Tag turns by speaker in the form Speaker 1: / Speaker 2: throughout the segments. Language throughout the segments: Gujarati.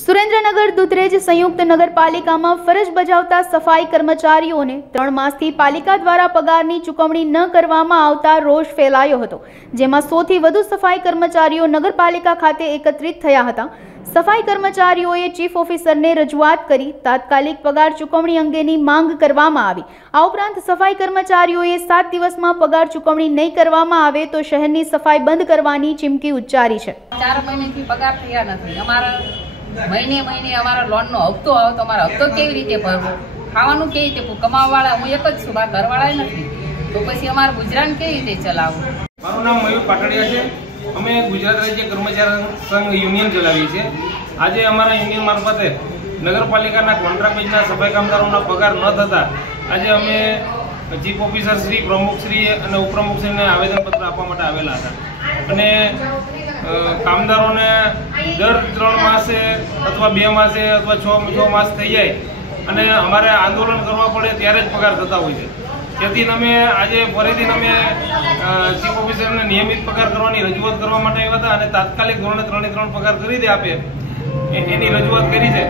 Speaker 1: સુરેન્દ્રનગર દુધરેજ સંયુક્ત નગરપાલિકામાં ફરજ બજાવતા સફાઈ કર્મચારીઓને ત્રણ માસથી પાલિકા દ્વારા પગારની ચૂકવણી ન કરવામાં આવતા રોષ ફેલાયો હતો, જેમાં સોથી વધુ સફાઈ કર્મચારીઓ નગરપાલિકા ખાતે એકત્રિત થયા હતા. સફાઈ કર્મચારીઓએ ચીફ ઓફિસરને રજૂઆત કરી તાત્કાલિક પગાર ચૂકવણી અંગેની માંગ કરવામાં આવી. આ ઉપરાંત સફાઈ કર્મચારીઓએ સાત દિવસમાં પગાર ચૂકવણી નહીં કરવામાં આવે તો શહેરની સફાઈ બંધ કરવાની ચીમકી ઉચ્ચારી છે.
Speaker 2: ચાર મહિનેથી પગાર થયા નથી. અમારા મહિને મહિને અમારા લોનનો હપ્તો આવે તો અમારો હપ્તો કેવી રીતે ભરવો? ખાવાનું કેવી રીતે કમાવાવાળા, હું એક જ છું, મારા ઘરવાળા નથી. તો પછી અમારું ગુજરાન કેવી રીતે ચલાવવું?
Speaker 3: મારું નામ મયુર પાટડિયા છે. અમે ગુજરાત રાજ્ય કર્મચારી સંઘ યુનિયન ચલાવીએ છીએ. આજે અમારા યુનિયન મારફતે નગરપાલિકાના કોન્ટ્રાક્ટ બેચના સફાઈ કામદારોના પગાર ન થતા આજે અમે ચીફ ઓફિસર શ્રી પ્રમુખ શ્રી અને ઉપપ્રમુખશ્રીને આવેદનપત્ર આપવા માટે આવેલા હતા. અને કામદારોને દર ત્રણ માસે અથવા બે માસે અથવા છ માસ થઈ જાય અને અમારે આંદોલન કરવા પડે ત્યારે જ પગાર થતા હોય છે. તેથી અમે આજે ફરીથી અમે ચીફ ઓફિસરને નિયમિત પગાર કરવાની રજૂઆત કરવા માટે આવ્યા હતા અને તાત્કાલિક ધોરણે ત્રણે ત્રણ પગાર કરી દે આપે એની રજૂઆત કરી છે.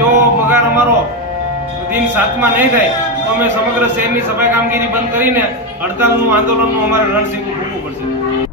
Speaker 3: જો પગાર અમારો દિન સાતમાં નહીં થાય, તો અમે સમગ્ર શહેરની સફાઈ કામગીરી બંધ કરીને હડતાલનું આંદોલનનું અમારે રણસિંહ ફૂટવું પડશે.